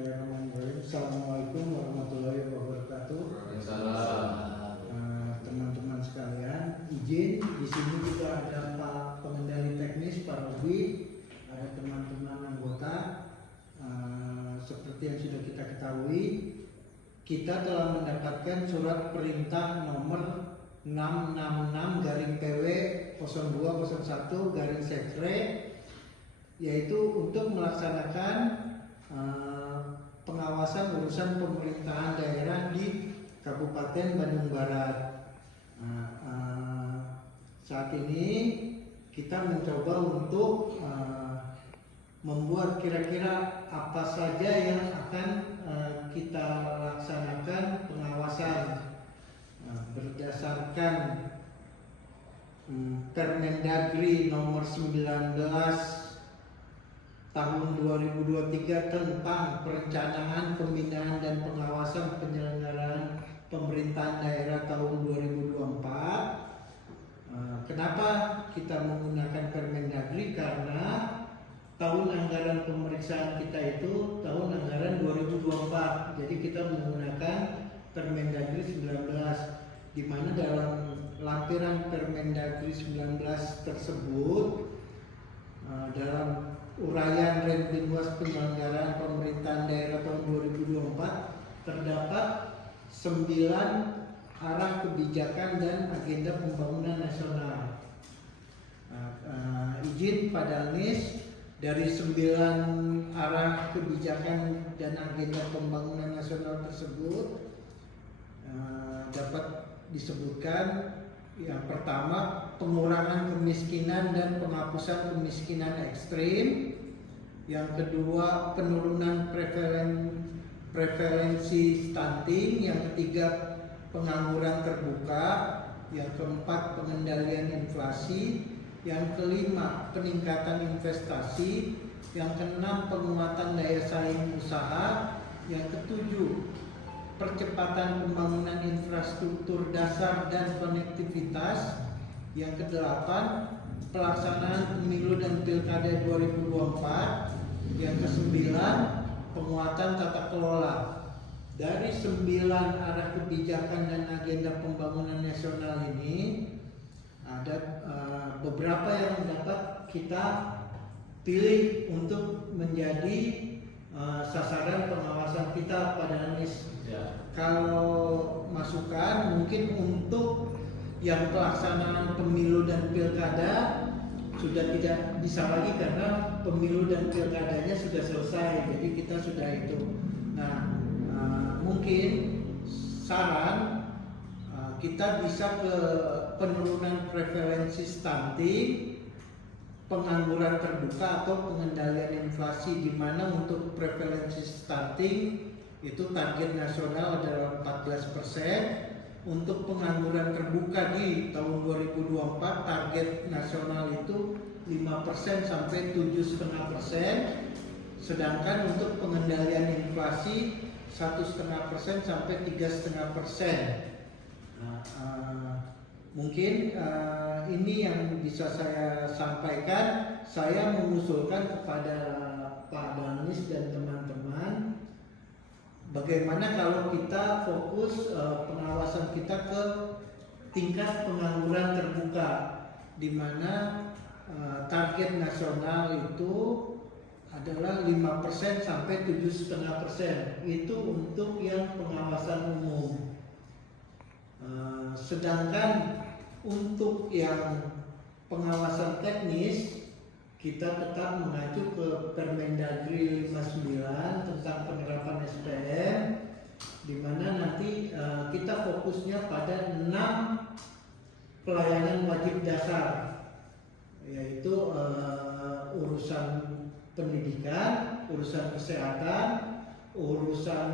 Bismillahirrahmanirrahim. Assalamualaikum warahmatullahi wabarakatuh. Teman-teman sekalian, izin di sini juga ada Pak Pengendali Teknis, Pak Robi, ada teman-teman anggota. Seperti yang sudah kita ketahui, kita telah mendapatkan surat perintah nomor 666/PW 0201/Sekre, yaitu untuk melaksanakan pengawasan urusan pemerintahan daerah di Kabupaten Bandung Barat. Saat ini kita mencoba untuk membuat kira-kira apa saja yang akan kita laksanakan pengawasan berdasarkan Permendagri nomor 19 tahun 2023 tentang perencanaan, pembinaan dan pengawasan penyelenggaraan pemerintahan daerah tahun 2024. Kenapa kita menggunakan Permendagri? Karena tahun anggaran pemeriksaan kita itu tahun anggaran 2024. Jadi kita menggunakan Permendagri 19, di mana dalam lampiran Permendagri 19 tersebut dalam uraian rentang luas penyelenggaraan pemerintahan daerah tahun 2024 terdapat 9 arah kebijakan dan agenda pembangunan nasional. Izin Pak Danis, dari 9 arah kebijakan dan agenda pembangunan nasional tersebut dapat disebutkan. Yang pertama, pengurangan kemiskinan dan penghapusan kemiskinan ekstrim. Yang kedua, penurunan prevalensi stunting. Yang ketiga, pengangguran terbuka. Yang keempat, pengendalian inflasi. Yang kelima, peningkatan investasi. Yang keenam, penguatan daya saing usaha. Yang ketujuh, percepatan pembangunan infrastruktur dasar dan konektivitas. Yang kedelapan, pelaksanaan pemilu dan pilkada 2024. Yang kesembilan, penguatan tata kelola. Dari 9 arah kebijakan dan agenda pembangunan nasional ini, ada beberapa yang dapat kita pilih untuk menjadi sasaran pengawasan kita pada Anies. Kalau masukan mungkin untuk yang pelaksanaan pemilu dan pilkada sudah tidak bisa lagi karena pemilu dan pilkadanya sudah selesai, jadi kita sudah itu. Nah, mungkin saran kita bisa ke penurunan prevalensi stunting, pengangguran terbuka atau pengendalian inflasi, di mana untuk prevalensi stunting itu target nasional adalah 14%. Untuk pengangguran terbuka di tahun 2024 target nasional itu 5% sampai 7,5%. Sedangkan untuk pengendalian inflasi 1,5% sampai 3,5%. Mungkin ini yang bisa saya sampaikan. Saya mengusulkan kepada Pak Danis dan teman-teman, bagaimana kalau kita fokus pengawasan kita ke tingkat pengangguran terbuka, di mana target nasional itu adalah 5% sampai 7,5%. Itu untuk yang pengawasan umum. Sedangkan untuk yang pengawasan teknis, kita tetap mengacu ke Permendagri 59 tentang penerapan SPM, di mana nanti kita fokusnya pada 6 pelayanan wajib dasar, yaitu urusan pendidikan, urusan kesehatan, urusan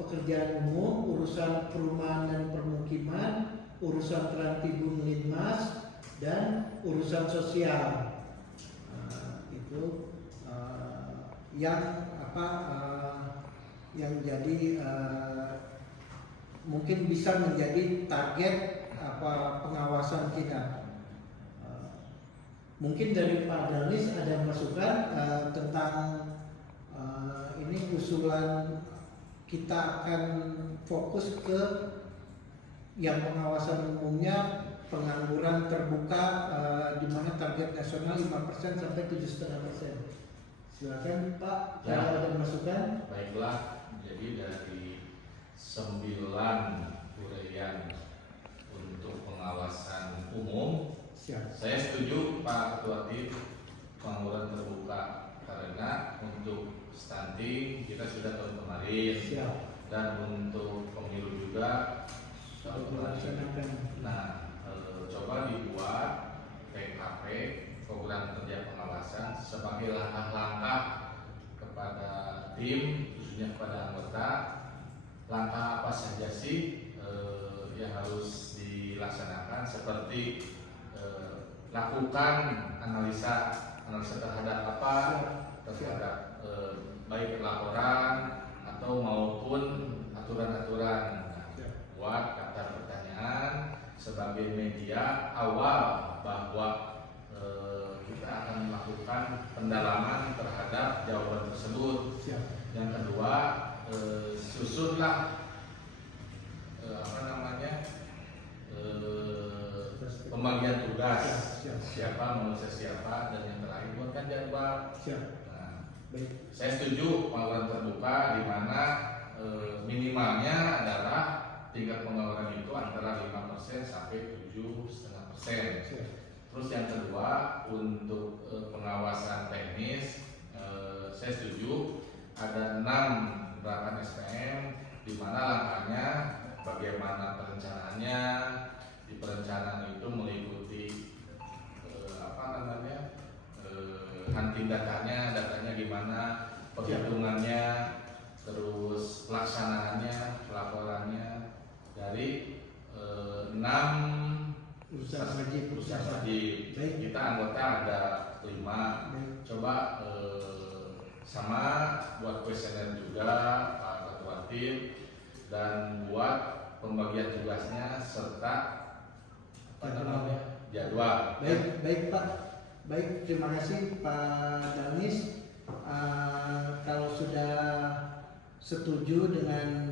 pekerjaan umum, urusan perumahan dan permukiman, urusan Trantibun Linmas, dan urusan sosial. Itu yang yang jadi mungkin bisa menjadi target pengawasan kita. Mungkin dari Pak Danis ada masukan tentang ini ini usulan kita akan fokus ke yang pengawasan umumnya pengangguran terbuka di mana target nasional 5% sampai 7,5%. Silakan Pak, Ya. kalau ada masukan. Baiklah, jadi dari 9 uraian untuk pengawasan umum, Siap. saya setuju Pak Ketua Tim pengangguran terbuka karena untuk stunting kita sudah tahun kemarin Siap. dan untuk pemilu juga tahun kemarin. Dilaksanakan. Nah, coba dibuat PKP program kerja pengawasan sebagai langkah-langkah kepada tim, khususnya kepada anggota, langkah apa saja sih yang harus dilaksanakan, seperti lakukan analisa terhadap apa, terhadap baik laporan atau maupun aturan-aturan. Buat daftar pertanyaan sebagai media awal bahwa kita akan melakukan pendalaman terhadap jawaban tersebut. Siap. Yang kedua, susunlah pembagian tugas. Siap. Siapa manusia siapa, dan yang terakhir buatkan jadwal. Siap. Nah, Baik. saya setuju pengawasan terbuka di mana minimalnya adalah tingkat pengawasan itu antara 5% sampai 7,5%. Siap. Terus yang kedua, untuk pengawasan teknis, saya setuju ada 6 gerakan SPM di mana langkahnya bagaimana perencanaannya. Di perencanaan itu meliputi hunting datanya gimana, perhitungannya, terus pelaksanaannya, pelaporannya dari 6 Urusan wajib. Baik. Kita anggota ada 5. Baik. Coba sama buat kuesioner juga Pak Ketua Tim, dan buat pembagian tugasnya serta jadwal. Baik Pak. Baik, terima kasih Pak Danis. Kalau sudah setuju dengan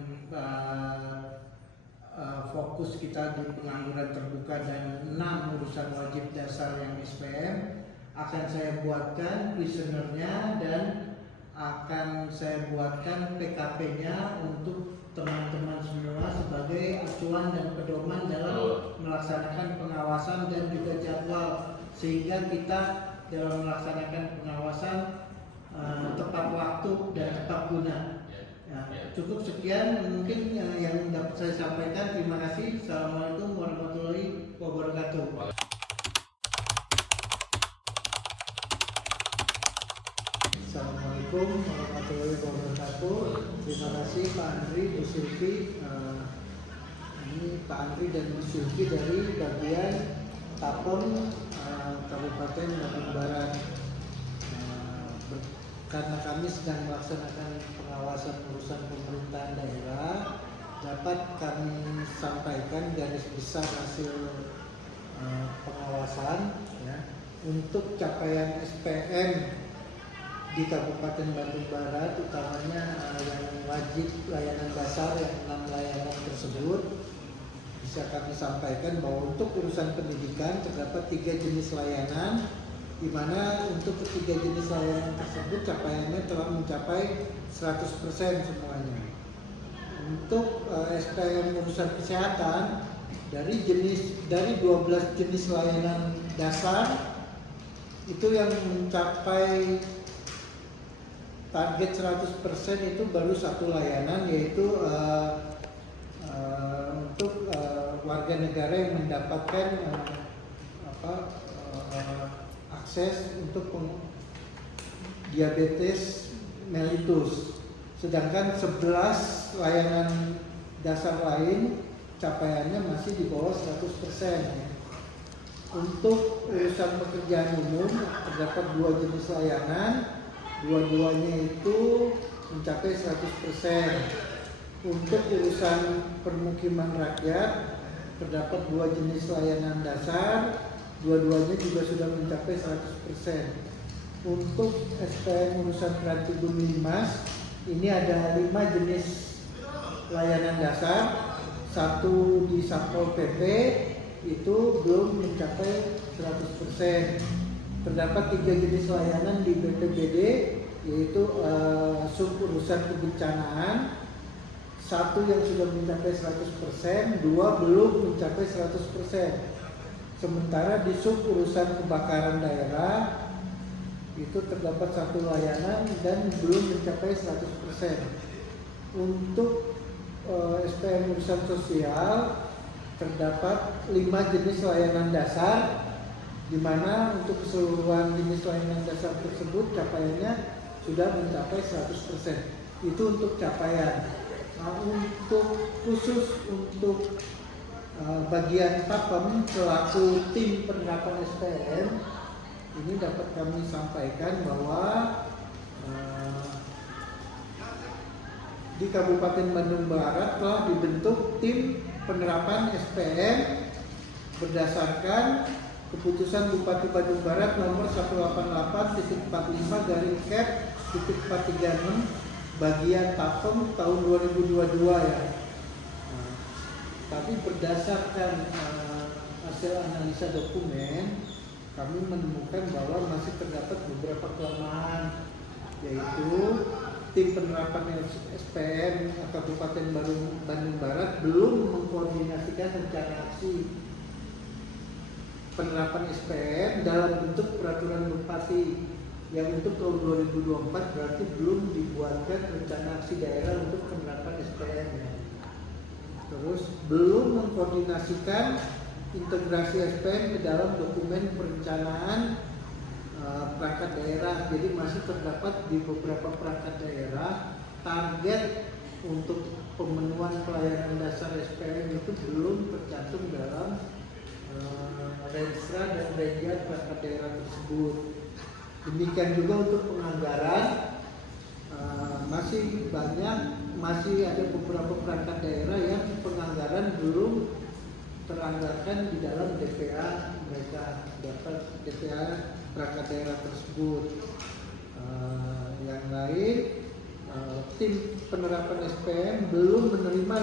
fokus kita di pengangguran terbuka dan 6 urusan wajib dasar yang SPM, akan saya buatkan kuesionernya dan akan saya buatkan PKP-nya untuk teman-teman semua sebagai acuan dan pedoman dalam melaksanakan pengawasan dan juga jadwal, sehingga kita dalam melaksanakan pengawasan tepat waktu dan tepat guna. Cukup sekian mungkin yang dapat saya sampaikan. Terima kasih. Assalamualaikum warahmatullahi wabarakatuh. Assalamualaikum warahmatullahi wabarakatuh. Terima kasih Pak Andri, Bu Sylvi. Ini Pak Andri dan Bu Sylvi dari bagian Tapem Kabupaten Bandung Barat. Karena kami sedang melaksanakan pengawasan urusan pemerintahan daerah, dapat kami sampaikan garis besar hasil pengawasan ya, untuk capaian SPM di Kabupaten Bandung Barat, utamanya yang wajib layanan dasar, yang 6 layanan tersebut. Bisa kami sampaikan bahwa untuk urusan pendidikan terdapat 3 jenis layanan, di mana untuk ketiga jenis layanan tersebut capaiannya telah mencapai 100% semuanya. Untuk SPM urusan kesehatan, dari 12 jenis layanan dasar itu yang mencapai target 100% itu baru 1 layanan, yaitu untuk warga negara yang mendapatkan akses untuk diabetes mellitus. Sedangkan 11 layanan dasar lain capaiannya masih di bawah 100%. Untuk urusan pekerjaan umum terdapat 2 jenis layanan, dua-duanya itu mencapai 100%. Untuk urusan permukiman rakyat terdapat 2 jenis layanan dasar, dua-duanya juga sudah mencapai 100%. Untuk SPM urusan Prantibun Limas ini ada 5 jenis layanan dasar. Satu di Satpol PP itu belum mencapai 100%. Terdapat 3 jenis layanan di BPBD, yaitu sub urusan kebencanaan. Satu yang sudah mencapai 100%, 2 belum mencapai 100%. Sementara di sub urusan kebakaran daerah itu terdapat 1 layanan dan belum mencapai 100%. Untuk SPM urusan sosial terdapat 5 jenis layanan dasar, di mana untuk keseluruhan jenis layanan dasar tersebut capaiannya sudah mencapai 100%. Itu untuk capaian. Nah, untuk khusus untuk bagian TAPEM selaku tim penerapan SPM, ini dapat kami sampaikan bahwa di Kabupaten Bandung Barat telah dibentuk tim penerapan SPM berdasarkan keputusan Bupati Bandung Barat nomor 188.45/Kep.436 bagian TAPEM tahun 2022 ya. Tapi berdasarkan hasil analisa dokumen, kami menemukan bahwa masih terdapat beberapa kelemahan, yaitu tim penerapan SPM Kabupaten Bandung Barat belum mengkoordinasikan rencana aksi penerapan SPM dalam bentuk peraturan Bupati yang untuk tahun 2024, berarti belum dibuatkan rencana aksi daerah untuk penerapan SPM. Terus belum mengkoordinasikan integrasi SPM ke dalam dokumen perencanaan perangkat daerah. Jadi masih terdapat di beberapa perangkat daerah target untuk pemenuhan pelayanan dasar SPM itu belum tercantum dalam Renstra dan Renjad perangkat daerah tersebut. Demikian juga untuk penganggaran, masih ada beberapa perangkat daerah yang penganggaran belum teranggarkan di dalam DPA mereka, dapat DPA perangkat daerah tersebut. Yang lain, tim penerapan SPM belum menerima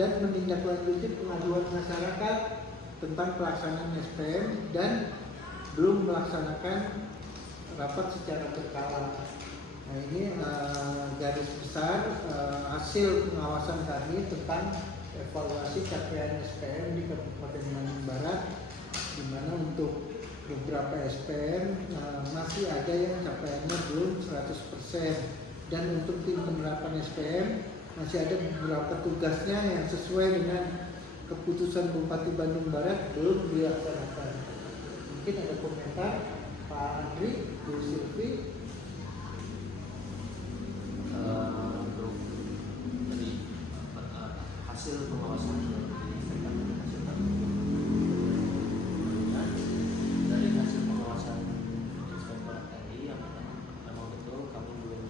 dan menindaklanjuti pengaduan masyarakat tentang pelaksanaan SPM dan belum melaksanakan rapat secara berkala. Nah, ini garis besar hasil pengawasan kami tentang evaluasi capaian SPM di Kabupaten Bandung Barat, di mana untuk beberapa SPM masih ada yang capaiannya belum 100%, dan untuk tim penerapan SPM masih ada beberapa tugasnya yang sesuai dengan keputusan Bupati Bandung Barat belum dilaksanakan. Mungkin ada komentar Pak Andri, Bu Silvi. Untuk tadi hasil pengawasan dari hasil pengawasan inspektor tadi yang memang betul kami belum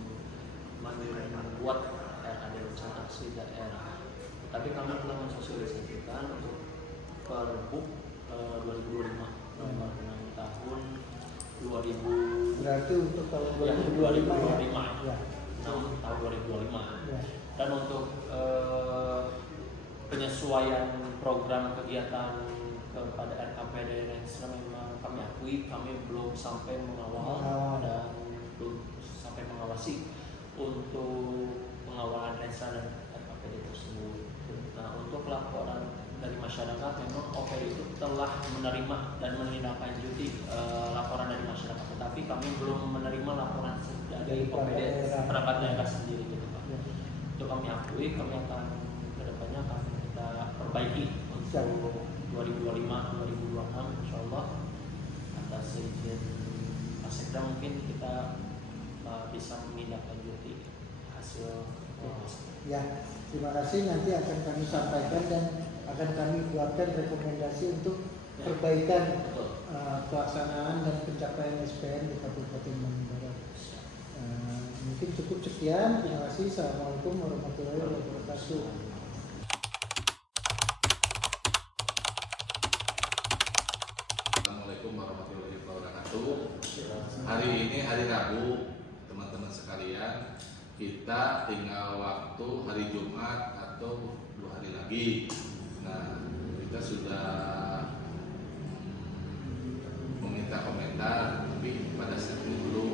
membuat RAD rencana aksi daerah, tapi kami telah mensosialisasikan untuk Perbuk 2025 nomor 6 tahun 2000, Berarti untuk tahun 2025 ya. tahun 2025 Ya. dan untuk penyesuaian program kegiatan kepada RKPD Renstra memang kami akui kami belum sampai mengawal dan belum sampai mengawasi untuk pengawalan Renstra dan RKPD tersebut. Nah, untuk laporan dari masyarakat memang OPD itu telah menerima dan menindaklanjuti laporan dari masyarakat, tetapi kami belum menerima laporan dari OPD perangkat daerah sendiri gitu Pak. Ya. Itu kami akui, kami akan kedepannya akan kita perbaiki untuk 2025-2026 insyaallah. Atas izin Pak Sekda mungkin kita bisa menindaklanjuti hasil Ya, terima kasih. Nanti akan kami sampaikan dan akan kami buatkan rekomendasi untuk perbaikan pelaksanaan dan pencapaian SPM di Kabupaten Bandung Barat. Mungkin cukup sekian. Terima kasih. Assalamualaikum warahmatullahi wabarakatuh. Assalamualaikum warahmatullahi wabarakatuh. Hari ini hari Rabu, teman-teman sekalian, kita tinggal waktu hari Jumat atau 2 hari lagi. Nah, kita sudah meminta komentar, tapi pada saat ini belum.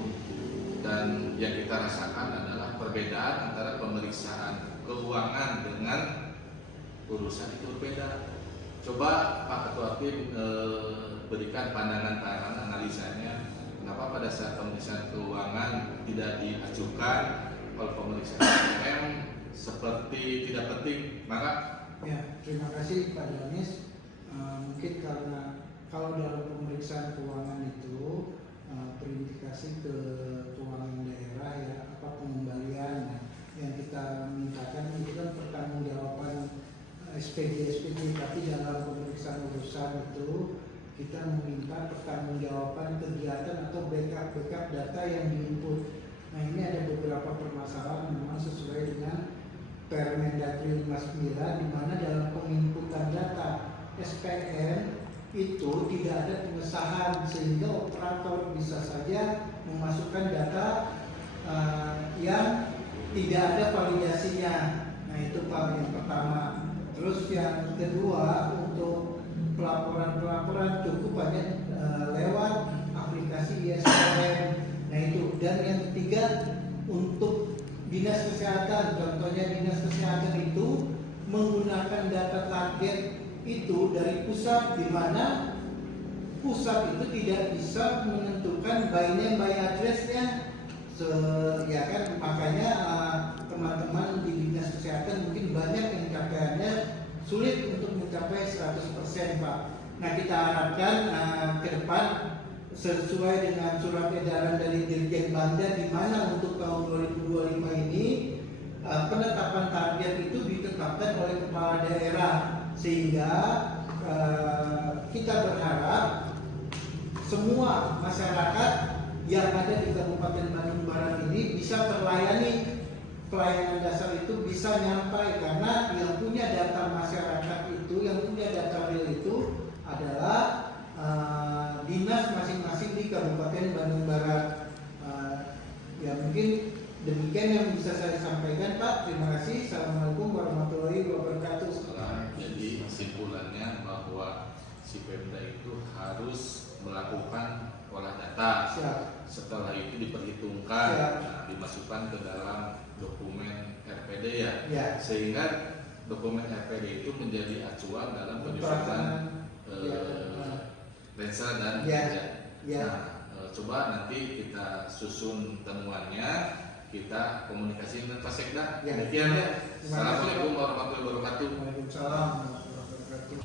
Dan yang kita rasakan adalah perbedaan antara pemeriksaan keuangan dengan urusan itu berbeda. Coba Pak Ketua Tim berikan pandangan analisanya, kenapa pada saat pemeriksaan keuangan tidak diajukan, kalau pemeriksaan SPM seperti tidak penting. Maka Ya, terima kasih Pak Danis. Mungkin karena kalau dalam pemeriksaan keuangan itu berindikasi ke keuangan daerah ya, apa pengembalian. Nah, yang kita mintakan itu kan pertanggungjawaban SPG, tapi dalam pemeriksaan urusan itu kita meminta pertanggungjawaban kegiatan atau backup data yang diinput. Nah, ini ada beberapa permasalahan memang sesuai dengan Permendagri 59, di mana dalam penginputan data SPM itu tidak ada pengesahan, sehingga operator bisa saja memasukkan data yang tidak ada validasinya. Nah, itu Pak yang pertama. Terus yang kedua, untuk pelaporan cukup banyak lewat aplikasi ISPM. Nah, itu. Dan yang ketiga, untuk Dinas Kesehatan, contohnya Dinas Kesehatan itu menggunakan data target itu dari pusat, di mana pusat itu tidak bisa menentukan by name by address-nya. Ya kan, makanya teman-teman di Dinas Kesehatan mungkin banyak yang capaiannya sulit untuk mencapai 100%, Pak. Nah, kita harapkan ke depan sesuai dengan surat edaran dari Dirjen Banda, di mana untuk tahun 2025 ini penetapan target itu ditetapkan oleh kepala daerah, sehingga kita berharap semua masyarakat yang ada di Kabupaten Bandung Barat ini bisa terlayani, pelayanan dasar itu bisa nyampai, karena yang punya data masyarakat itu, yang punya data real itu adalah dinas masing-masing di Kabupaten Bandung Barat. Ya, mungkin demikian yang bisa saya sampaikan, Pak. Terima kasih. Assalamualaikum warahmatullahi wabarakatuh. jadi kesimpulannya bahwa si Pemda itu harus melakukan olah data. Siap. Setelah itu diperhitungkan, Siap. dimasukkan ke dalam dokumen RPD ya. Ya. Sehingga dokumen RPD itu menjadi acuan dalam penyusunan lensa dan Ya. wajah. Ya. Nah, coba nanti kita susun temuannya, kita komunikasi dengan Pak Sekda. Ya. Demikian ya. Terima kasih, Assalamualaikum Pak. warahmatullahi wabarakatuh. Waalaikumsalam warahmatullahi wabarakatuh.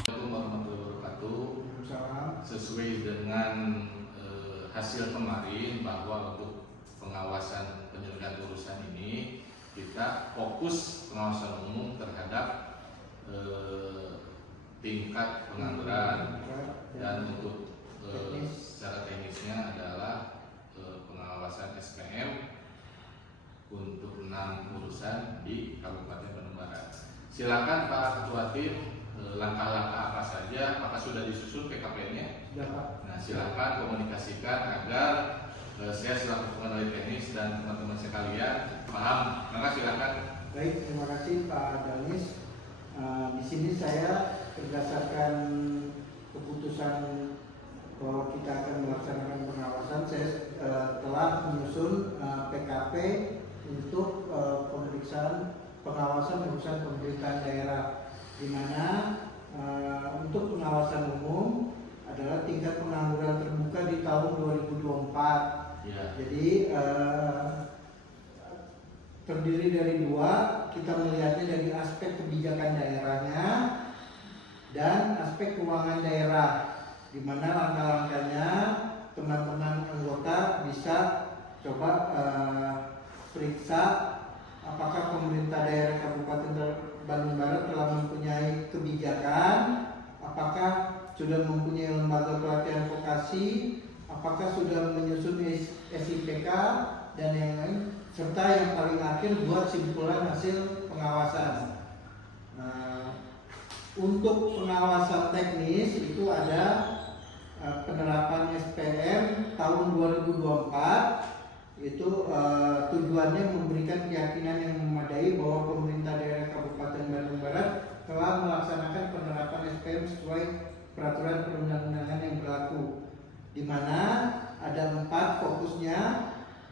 Assalamualaikum warahmatullahi wabarakatuh. Waalaikumsalam. Sesuai dengan hasil kemarin bahwa untuk pengawasan penyelenggaraan urusan ini kita fokus pengawasan umum terhadap tingkat pengangguran, dan untuk secara teknisnya adalah pengawasan SPM untuk 6 urusan di Kabupaten Bandung Barat. Silakan Pak Ketua Tim, langkah-langkah apa saja, apakah sudah disusun PKP-nya? Sudah, Pak. Nah, silakan komunikasikan agar saya selaku pengendali teknis dan teman-teman sekalian paham. Maka silakan. Baik, terima kasih Pak Danis. Di sini saya berdasarkan keputusan bahwa kita akan melaksanakan pengawasan, saya telah menyusun PKP untuk pemeriksaan pengawasan urusan pemerintahan daerah, di mana untuk pengawasan umum adalah tingkat pengangguran terbuka di tahun 2024. Ya. Jadi terdiri dari dua, kita melihatnya dari aspek kebijakan daerahnya dan aspek keuangan daerah, di mana langkah-langkahnya teman-teman anggota bisa coba periksa apakah pemerintah daerah Kabupaten Bandung Barat telah mempunyai kebijakan, apakah sudah mempunyai lembaga pelatihan vokasi, apakah sudah menyusun SIPK dan yang lain, serta yang paling akhir buat simpulan hasil pengawasan. Untuk pengawasan teknis itu ada penerapan SPM tahun 2024 itu tujuannya memberikan keyakinan yang memadai bahwa pemerintah daerah Kabupaten Bandung Barat telah melaksanakan penerapan SPM sesuai peraturan perundang-undangan yang berlaku, di mana ada 4 fokusnya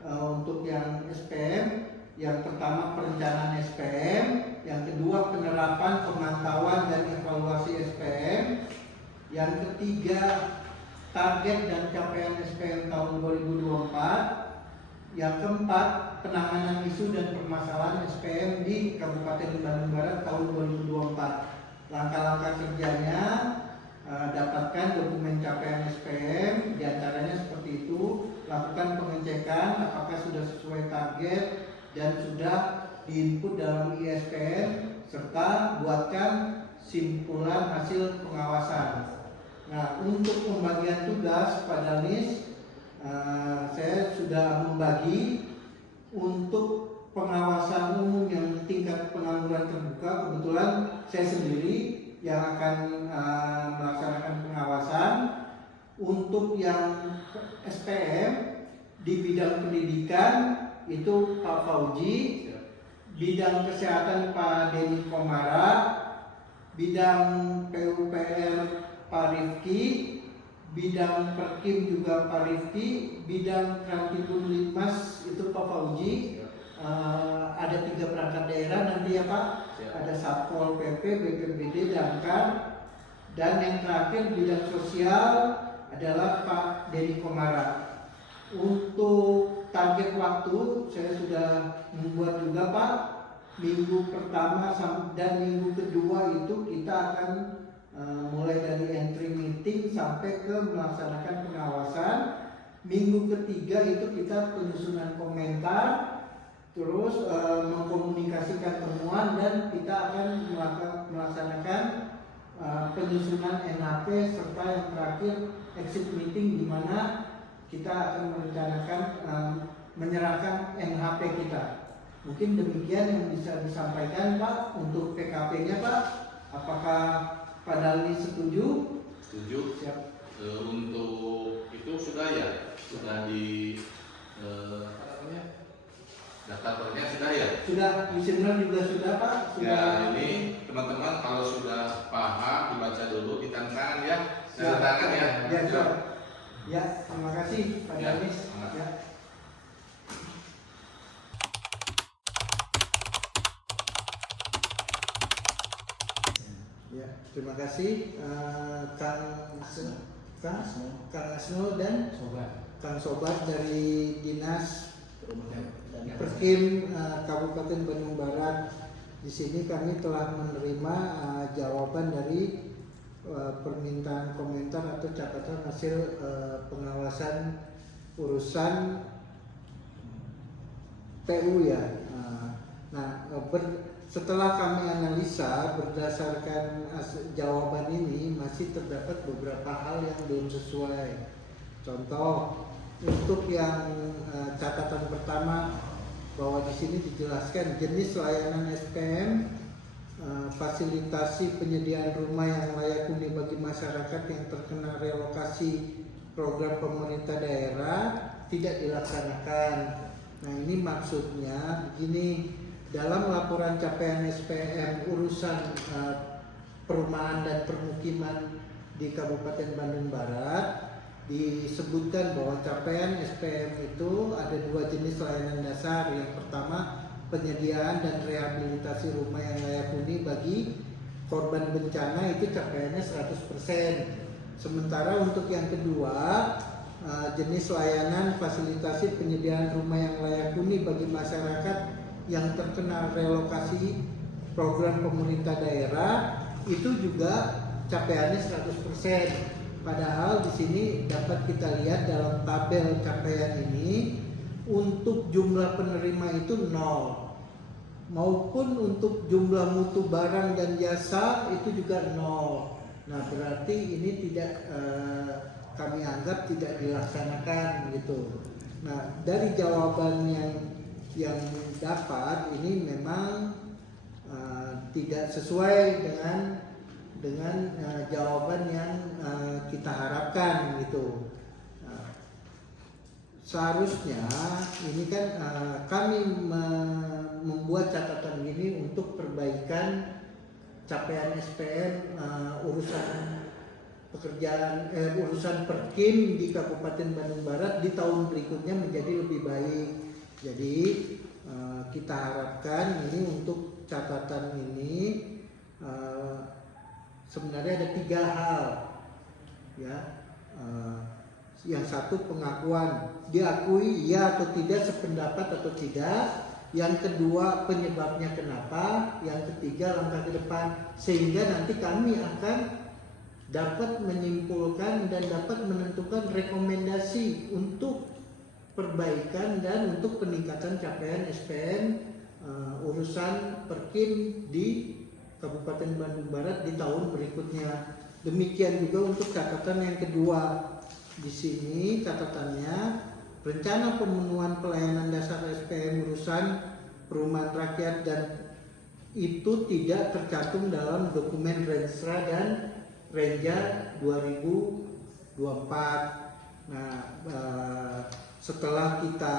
untuk yang SPM. Yang pertama perencanaan SPM, yang kedua penerapan, pemantauan dan evaluasi SPM, yang ketiga target dan capaian SPM tahun 2024, yang keempat penanganan isu dan permasalahan SPM di Kabupaten Bandung Barat tahun 2024. Langkah-langkah kerjanya, dapatkan dokumen capaian SPM, diantaranya seperti itu: lakukan pengecekan apakah sudah sesuai target dan sudah diinput dalam ISPM, serta buatkan simpulan hasil pengawasan. Nah, untuk pembagian tugas pada NIS, saya sudah membagi untuk pengawasan umum yang tingkat pengangguran terbuka. Kebetulan saya sendiri yang akan melaksanakan pengawasan. Untuk yang SPM di bidang pendidikan itu Pak Fauji, bidang kesehatan Pak Denny Komara, bidang PUPR Pak Rifki, bidang Perkim juga Pak Rifki, bidang Krantipun Litmas itu Pak Fauji. Ada 3 perangkat daerah nanti ya Pak. Ada Satpol PP, BPBD, Damkar, dan yang terakhir bidang sosial adalah Pak Denny Komara. Untuk target waktu saya sudah membuat juga Pak. Minggu pertama dan minggu kedua itu kita akan mulai dari entry meeting sampai ke melaksanakan pengawasan. Minggu ketiga itu kita penyusunan komentar, terus mengkomunikasikan temuan, dan kita akan melaksanakan penyusunan NHP, serta yang terakhir exit meeting, di mana kita akan merencanakan menyerahkan NHP kita. Mungkin demikian yang bisa disampaikan Pak untuk PKP-nya Pak. Apakah Pak Dalmi setuju? Setuju. Siap. Untuk itu sudah ya, sudah di apa namanya, daftarnya sudah ya. Sudah, visioner juga sudah Pak. Sudah. Ya, ini teman-teman kalau sudah paham dibaca dulu, ditandatangan ya, tangan ya. Ya, siap. Ya, terima kasih Pak Ya, Danis. semangat. Ya. Ya, terima kasih Kang Asnul dan Kang Sobat dari Dinas Perkim Kabupaten Bandung Barat. Di sini kami telah menerima jawaban dari permintaan komentar atau catatan hasil pengawasan urusan PU ya. Nah, setelah kami analisa berdasarkan jawaban ini, masih terdapat beberapa hal yang belum sesuai. Contoh, untuk yang catatan pertama, bahwa di sini dijelaskan jenis layanan SPM, fasilitasi penyediaan rumah yang layak huni bagi masyarakat yang terkena relokasi program pemerintah daerah tidak dilaksanakan. Nah, ini maksudnya begini: dalam laporan capaian SPM urusan perumahan dan permukiman di Kabupaten Bandung Barat disebutkan bahwa capaian SPM itu ada 2 jenis layanan dasar. Yang pertama, penyediaan dan rehabilitasi rumah yang layak huni bagi korban bencana, itu capaiannya 100%. Sementara untuk yang kedua, jenis layanan fasilitasi penyediaan rumah yang layak huni bagi masyarakat yang terkena relokasi program pemerintah daerah, itu juga capaiannya 100%. Padahal di sini dapat kita lihat dalam tabel capaian ini, untuk jumlah penerima itu 0, maupun untuk jumlah mutu barang dan jasa itu juga 0. Nah, berarti ini tidak kami anggap tidak dilaksanakan gitu. Nah, dari jawaban yang dapat ini memang tidak sesuai dengan dengan jawaban yang kita harapkan gitu. Seharusnya ini kan kami membuat catatan ini untuk perbaikan capaian SPM urusan pekerjaan urusan Perkim di Kabupaten Bandung Barat di tahun berikutnya menjadi lebih baik. Jadi kita harapkan ini untuk catatan ini sebenarnya ada 3 hal ya. Yang satu pengakuan, diakui ya atau tidak, sependapat atau tidak. Yang kedua penyebabnya kenapa, yang ketiga langkah ke depan, sehingga nanti kami akan dapat menyimpulkan dan dapat menentukan rekomendasi untuk perbaikan dan untuk peningkatan capaian SPM urusan Perkim di Kabupaten Bandung Barat di tahun berikutnya. Demikian juga untuk catatan yang kedua. Di sini catatannya, rencana pemenuhan pelayanan dasar SPM urusan perumahan rakyat dan itu tidak tercantum dalam dokumen Renstra dan Renja 2024. Nah, setelah kita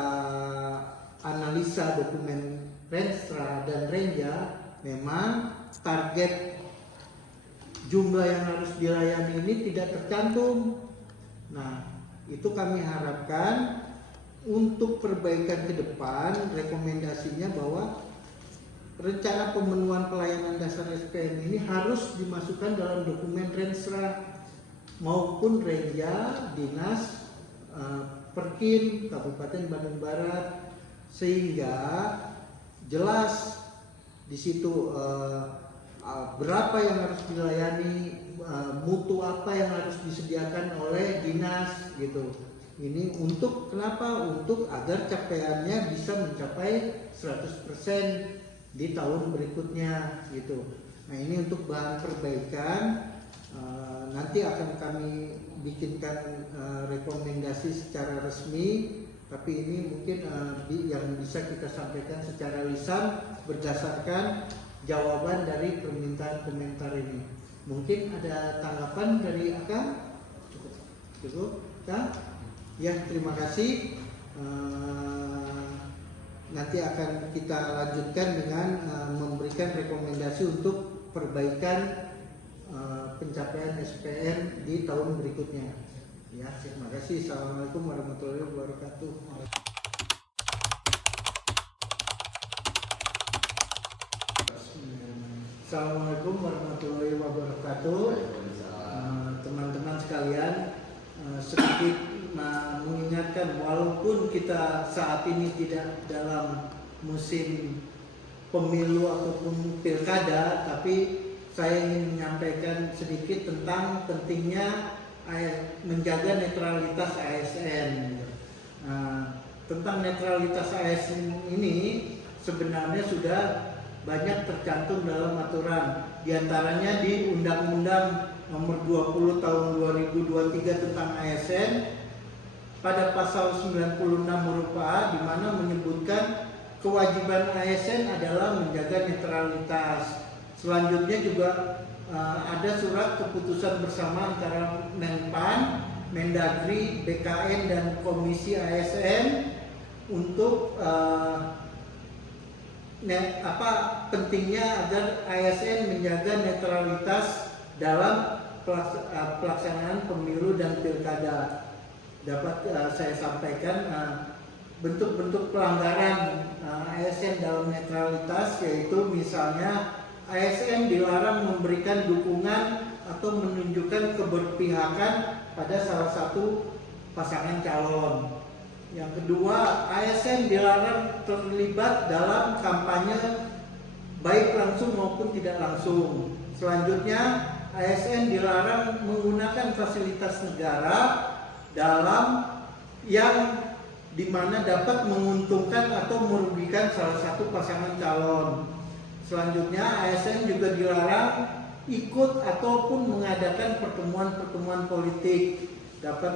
analisa dokumen Renstra dan Renja, memang target jumlah yang harus dilayani ini tidak tercantum. Nah, itu kami harapkan untuk perbaikan ke depan, rekomendasinya bahwa rencana pemenuhan pelayanan dasar SPM ini harus dimasukkan dalam dokumen Renstra maupun Renja Dinas Perkim Kabupaten Bandung Barat, sehingga jelas di situ berapa yang harus dilayani, mutu apa yang harus disediakan oleh dinas gitu. Ini untuk kenapa? Untuk agar capaiannya bisa mencapai 100% di tahun berikutnya gitu. Nah, ini untuk bahan perbaikan. Nanti akan kami bikinkan rekomendasi secara resmi, tapi ini mungkin yang bisa kita sampaikan secara lisan berdasarkan jawaban dari permintaan komentar ini. Mungkin ada tanggapan dari Akang? Cukup? Kang? Ya, terima kasih. Nanti akan kita lanjutkan dengan memberikan rekomendasi untuk perbaikan pencapaian SPM di tahun berikutnya. Ya, terima kasih. Assalamualaikum warahmatullahi wabarakatuh. Assalamualaikum warahmatullahi wabarakatuh. Teman-teman sekalian, sedikit mengingatkan, walaupun kita saat ini tidak dalam musim pemilu ataupun pilkada, tapi saya ingin menyampaikan sedikit tentang pentingnya menjaga netralitas ASN. Tentang netralitas ASN ini sebenarnya sudah banyak tercantum dalam aturan, diantaranya di Undang-Undang Nomor 20 Tahun 2023 tentang ASN pada pasal 96 huruf A, di mana menyebutkan kewajiban ASN adalah menjaga netralitas. Selanjutnya juga ada surat keputusan bersama antara Menpan, Mendagri, BKN dan Komisi ASN untuk pentingnya agar ASN menjaga netralitas dalam pelaksanaan pemilu dan pilkada. Dapat saya sampaikan bentuk-bentuk pelanggaran ASN dalam netralitas, yaitu misalnya ASN dilarang memberikan dukungan atau menunjukkan keberpihakan pada salah satu pasangan calon. Yang kedua, ASN dilarang terlibat dalam kampanye baik langsung maupun tidak langsung. Selanjutnya, ASN dilarang menggunakan fasilitas negara dalam yang dimana dapat menguntungkan atau merugikan salah satu pasangan calon. Selanjutnya, ASN juga dilarang ikut ataupun mengadakan pertemuan-pertemuan politik. Dapat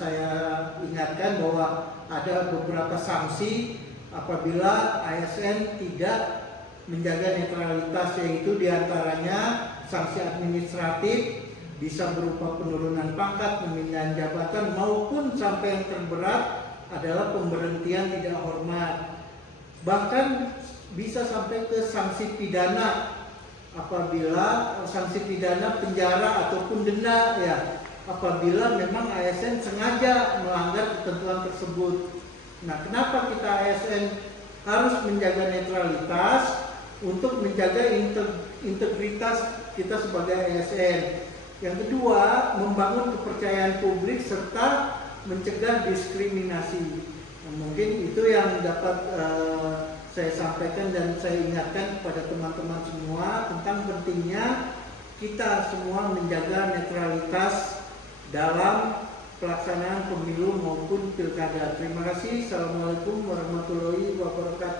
saya ingatkan bahwa ada beberapa sanksi apabila ASN tidak menjaga netralitas, yaitu diantaranya sanksi administratif, bisa berupa penurunan pangkat, pemindahan jabatan, maupun sampai yang terberat adalah pemberhentian tidak hormat. Bahkan bisa sampai ke sanksi pidana apabila sanksi pidana penjara ataupun denda ya apabila memang ASN sengaja melanggar ketentuan tersebut. Nah, kenapa kita ASN harus menjaga netralitas untuk menjaga integritas kita sebagai ASN. Yang kedua, membangun kepercayaan publik serta mencegah diskriminasi. Nah, mungkin itu yang dapat saya sampaikan dan saya ingatkan kepada teman-teman semua tentang pentingnya kita semua menjaga netralitas dalam pelaksanaan pemilu maupun pilkada. Terima kasih. Assalamualaikum warahmatullahi wabarakatuh.